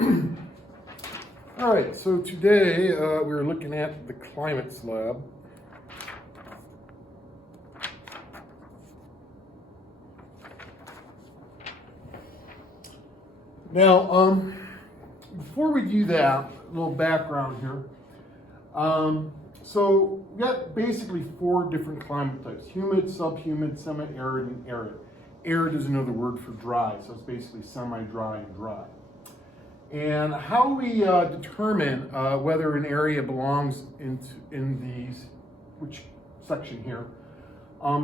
All right, so today we're looking at the climate slab. Now, before we do that, a little background here. So we got basically 4 different climate types: humid, subhumid, semi-arid, and arid. Arid is another word for dry, so it's basically semi-dry and dry. And how we determine whether an area belongs in these, which section here,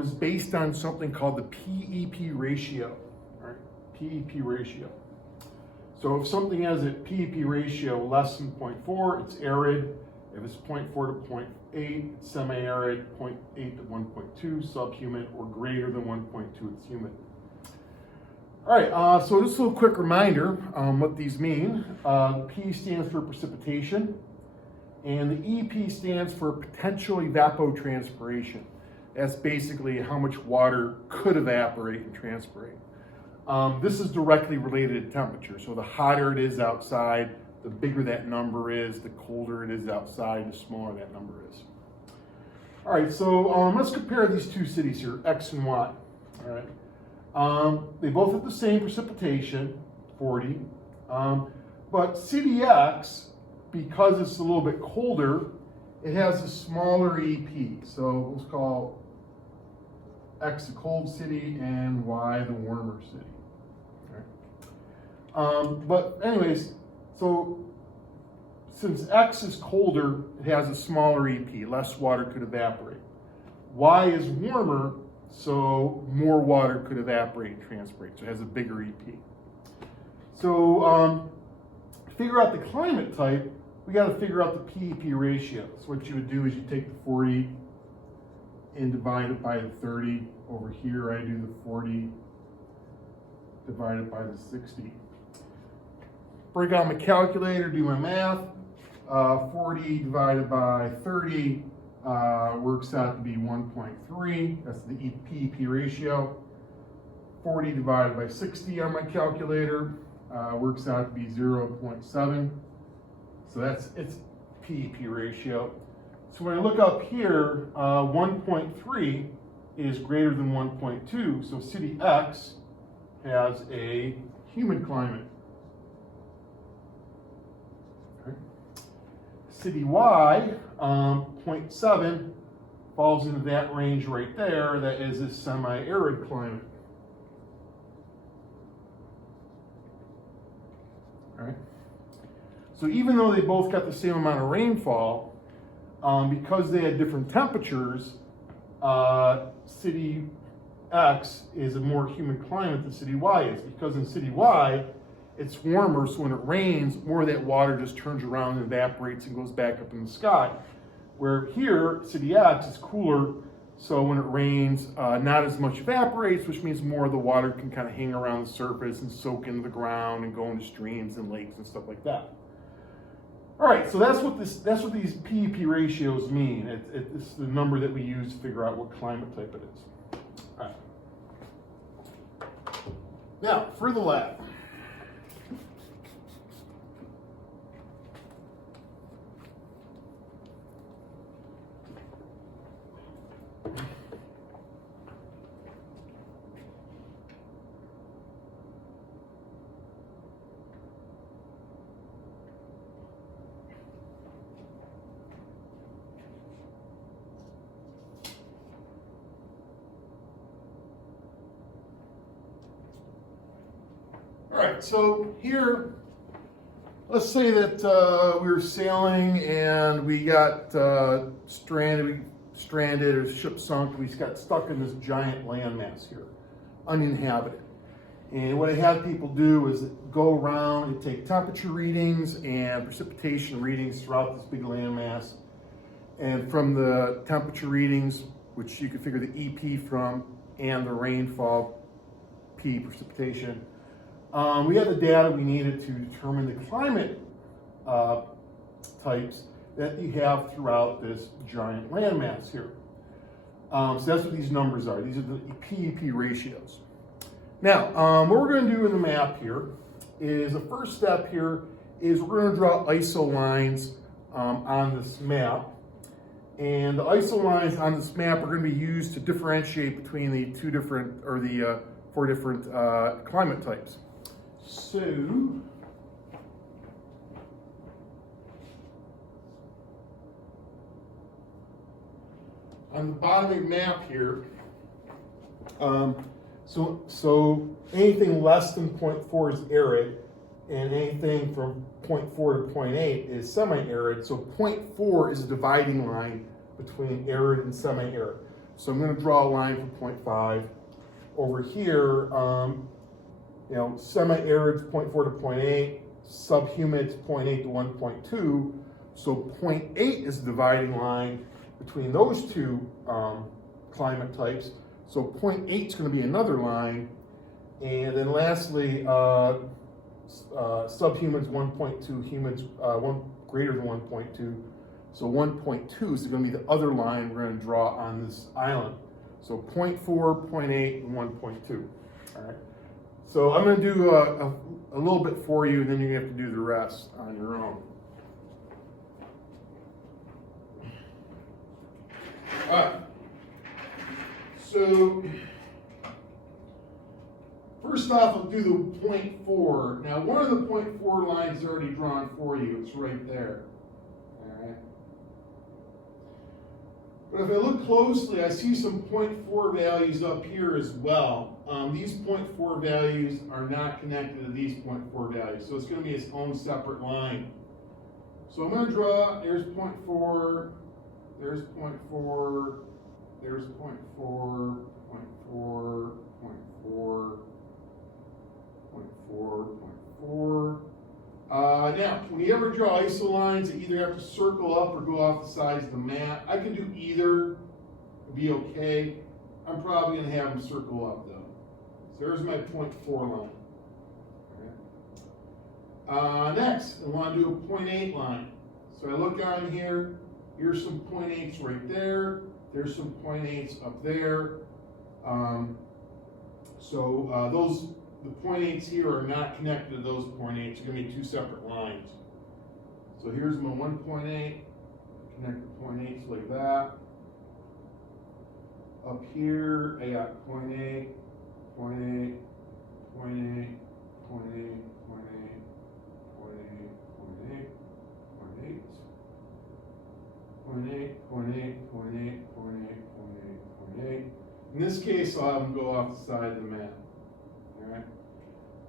is based on something called the PEP ratio. All right, PEP ratio. So if something has a PEP ratio less than 0.4, it's arid. If it's 0.4 to 0.8, it's semi-arid. 0.8 to 1.2, subhumid, or greater than 1.2, it's humid. All right, so just a little quick reminder what these mean. P stands for precipitation, and the EP stands for potential evapotranspiration. That's basically how much water could evaporate and transpirate. This is directly related to temperature. So the hotter it is outside, the bigger that number is. The colder it is outside, the smaller that number is. All right, so let's compare these 2 cities here, X and Y. All right. They both have the same precipitation, 40, but city X, because it's a little bit colder, it has a smaller EP. So let's call X the cold city and Y the warmer city. Okay. But anyways, so since X is colder, it has a smaller EP, less water could evaporate. Y is warmer, so more water could evaporate and transpirate, so it has a bigger EP. So to figure out the climate type, we got to figure out the PEP ratio. So what you would do is you take the 40 and divide it by the 30. Over here I do the 40 divided by the 60. Break out my calculator, do my math. 40 divided by 30 works out to be 1.3. That's the PEP ratio. 40 divided by 60 on my calculator works out to be 0.7. So that's its PEP ratio. So when I look up here, 1.3 is greater than 1.2. So city X has a humid climate. City Y, 0.7, falls into that range right there. That is a semi-arid climate. All right. So even though they both got the same amount of rainfall, because they had different temperatures, city X is a more humid climate than city Y is, because in city Y, it's warmer, so when it rains, more of that water just turns around and evaporates and goes back up in the sky. Where here, city X is cooler, so when it rains, not as much evaporates, which means more of the water can kind of hang around the surface and soak into the ground and go into streams and lakes and stuff like that. All right, so that's what these PEP ratios mean. It's the number that we use to figure out what climate type it is. All right. Now, for the lab. All right, so here, let's say that we were sailing and we got stranded, or the ship sunk. We got stuck in this giant landmass here, uninhabited. And what I had people do is go around and take temperature readings and precipitation readings throughout this big landmass. And from the temperature readings, which you could figure the EP from, and the rainfall, P, precipitation, we had the data we needed to determine the climate types that you have throughout this giant landmass here. So that's what these numbers are. These are the PEP ratios. Now, what we're going to do in the map here is the first step here is we're going to draw ISO lines on this map. And the ISO lines on this map are going to be used to differentiate between the four different climate types. So, on the bottom of the map here, so anything less than 0.4 is arid, and anything from 0.4 to 0.8 is semi-arid. So 0.4 is a dividing line between arid and semi-arid. So I'm going to draw a line from 0.5 over here. Semi-arid is 0.4 to 0.8, subhumid is 0.8 to 1.2. So 0.8 is a dividing line between those two climate types. So 0.8 is going to be another line. And then lastly, subhumid is 1.2, humids greater than 1.2. So 1.2 is going to be the other line we're going to draw on this island. So 0.4, 0.8, and 1.2. All right. So I'm going to do a little bit for you, and then you're going to have to do the rest on your own. All right. So first off, I'll do the 0.4. Now, one of the 0.4 lines is already drawn for you. It's right there. All right. But if I look closely, I see some 0.4 values up here as well. These 0.4 values are not connected to these 0.4 values, so it's going to be its own separate line. So I'm going to draw, there's 0.4, there's 0.4, there's 0.4, 0.4, 0.4, 0.4, 0.4. Now, when you ever draw ISO lines, you either have to circle up or go off the sides of the map. I can do either, it'd be okay. I'm probably going to have them circle up though. So there's my 0.4 line. Okay. Next, I want to do a 0.8 line. So I look on here, here's some 0.8s right there. There's some 0.8s up there. The 0.8s here are not connected to those 0.8s. It's going to be two separate lines. So here's my 1.8. Connect the 0.8s like that. Up here, I got 0.8, 0.8, 0.8, 0.8, 0.8, 0.8, 0.8, 0.8, 0.8, 0.8, 0.8. In this case, I'll have them go off the side of the map. All right.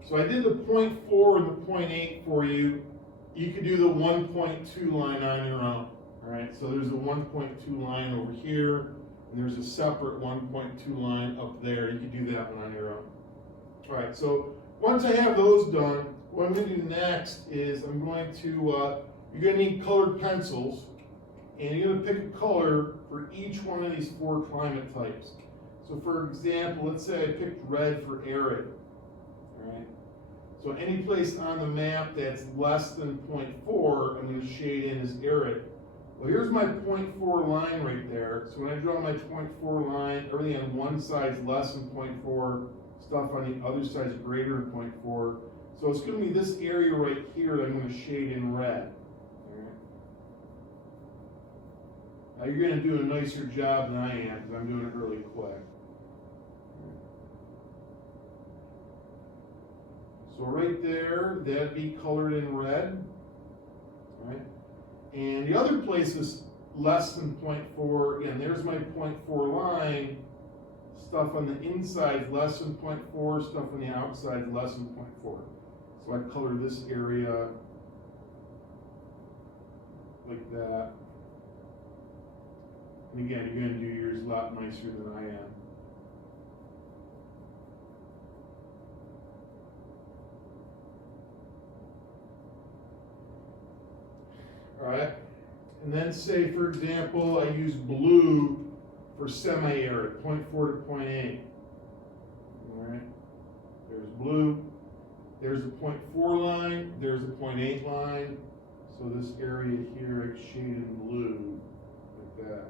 So I did the 0.4 and the 0.8 for you. You could do the 1.2 line on your own. All right. So there's a 1.2 line over here, and there's a separate 1.2 line up there. You could do that one on your own. All right. So once I have those done, what I'm going to do next is I'm going to you're going to need colored pencils, and you're going to pick a color for each one of these four climate types. So for example, let's say I picked red for arid. Right? So any place on the map that's less than 0.4, I'm going to shade in as arid. Well, here's my 0.4 line right there. So when I draw my 0.4 line, everything on one side is less than 0.4, stuff on the other side is greater than 0.4. So it's going to be this area right here that I'm going to shade in red. Now you're going to do a nicer job than I am because I'm doing it really quick. So right there, that'd be colored in red. Right? And the other place is less than 0.4. Again, there's my 0.4 line. Stuff on the inside is less than 0.4. Stuff on the outside is less than 0.4. So I color this area like that. And again, you're going to do yours a lot nicer than I am. All right. And then say, for example, I use blue for semi-arid, 0.4 to 0.8. All right. There's blue. There's a 0.4 line. There's a 0.8 line. So this area here, I shade in blue like that.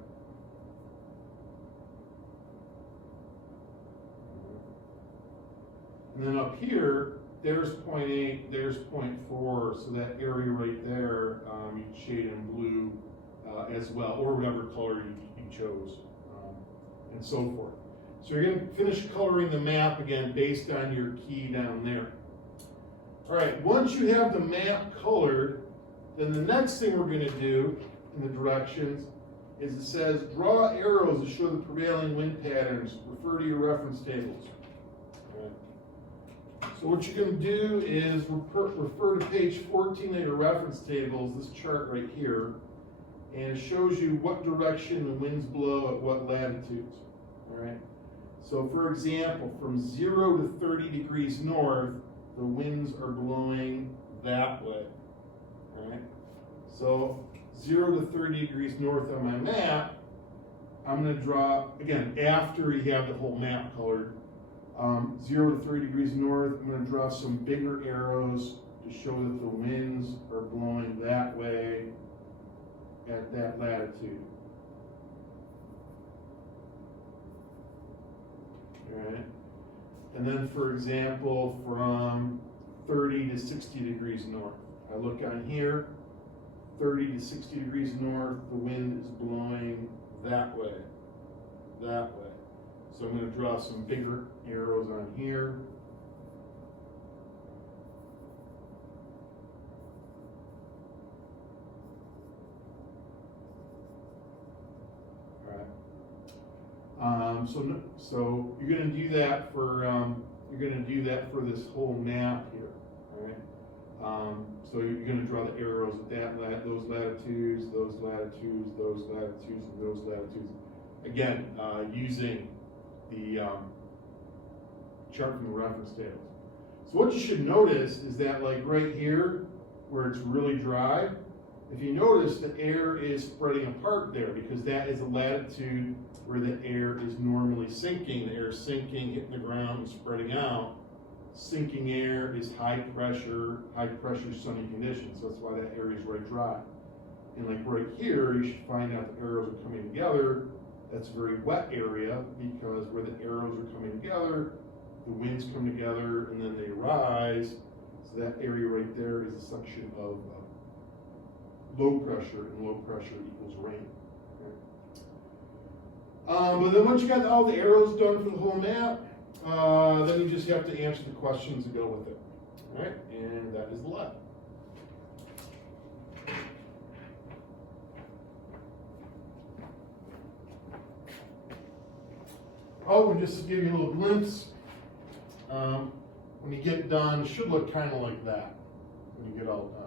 And then up here, there's 0.8, there's 0.4, so that area right there, you shade in blue as well, or whatever color you chose, and so forth. So you're going to finish coloring the map again based on your key down there. All right, once you have the map colored, then the next thing we're going to do in the directions is it says draw arrows to show the prevailing wind patterns. Refer to your reference tables. All right. So what you're going to do is refer to page 14 of your reference tables, this chart right here, and it shows you what direction the winds blow at what latitudes. All right. So for example, from 0 to 30 degrees north, the winds are blowing that way. All right. So 0 to 30 degrees north on my map, I'm going to draw, again, after you have the whole map colored, 0 to 30 degrees north, I'm going to draw some bigger arrows to show that the winds are blowing that way at that latitude. All right. And then, for example, from 30 to 60 degrees north, I look on here, 30 to 60 degrees north, the wind is blowing that way, that way. So I'm going to draw some bigger arrows on here. All right. So you're going to do that for this whole map here. All right. So you're going to draw the arrows at those latitudes, those latitudes, those latitudes, and those latitudes. Again, using the chart from the reference tables. So what you should notice is that, like right here, where it's really dry, if you notice, the air is spreading apart there because that is a latitude where the air is normally sinking. The air is sinking, hitting the ground, and spreading out. Sinking air is high pressure, sunny conditions. So that's why that area is very dry. And like right here, you should find out the arrows are coming together. That's a very wet area because where the arrows are coming together, the winds come together and then they rise. So that area right there is a section of low pressure, and low pressure equals rain. Okay. But then once you got all the arrows done for the whole map, then you just have to answer the questions that go with it. All right, and that is the lab. Oh, and just to give you a little glimpse, when you get done, it should look kind of like that when you get all done.